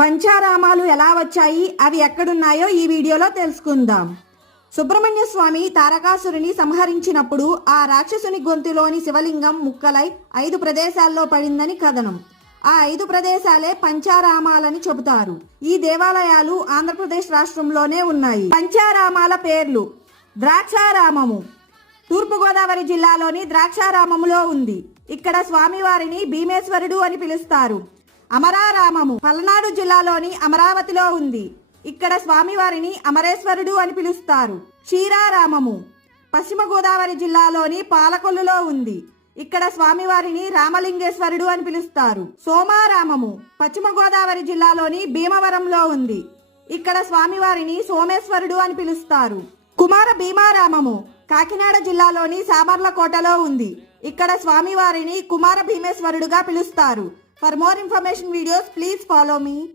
పంచారామాలు ఎలా వచ్చాయి అవి ఎక్కడున్నాయో ఈ వీడియోలో తెలుసుకుందాం. సుబ్రహ్మణ్య స్వామి తారకాసురుని సంహరించినప్పుడు ఆ రాక్షసుని గొంతులోని శివలింగం ముక్కలై ఐదు ప్రదేశాల్లో పడిందని కథనం. ఆ ఐదు ప్రదేశాలే పంచారామాలని చెబుతారు. ఈ దేవాలయాలు ఆంధ్రప్రదేశ్ రాష్ట్రంలోనే ఉన్నాయి. పంచారామాల పేర్లు ద్రాక్షారామము. తూర్పుగోదావరి జిల్లాలోని ద్రాక్షారామములో ఉంది. ఇక్కడ స్వామివారిని భీమేశ్వరుడు అని పిలుస్తారు. అమరారామము పల్నాడు జిల్లాలోని అమరావతిలో ఉంది. ఇక్కడ స్వామివారిని అమరేశ్వరుడు అని పిలుస్తారు. క్షీరారామము పశ్చిమ గోదావరి జిల్లాలోని పాలకొల్లులో ఉంది. ఇక్కడ స్వామివారిని రామలింగేశ్వరుడు అని పిలుస్తారు. సోమారామము పశ్చిమ గోదావరి జిల్లాలోని భీమవరంలో ఉంది. ఇక్కడ స్వామివారిని సోమేశ్వరుడు అని పిలుస్తారు. కుమార భీమారామము కాకినాడ జిల్లాలోని సామర్లకోటలో ఉంది. ఇక్కడ స్వామివారిని కుమార భీమేశ్వరుడుగా పిలుస్తారు. For more information videos, please follow me.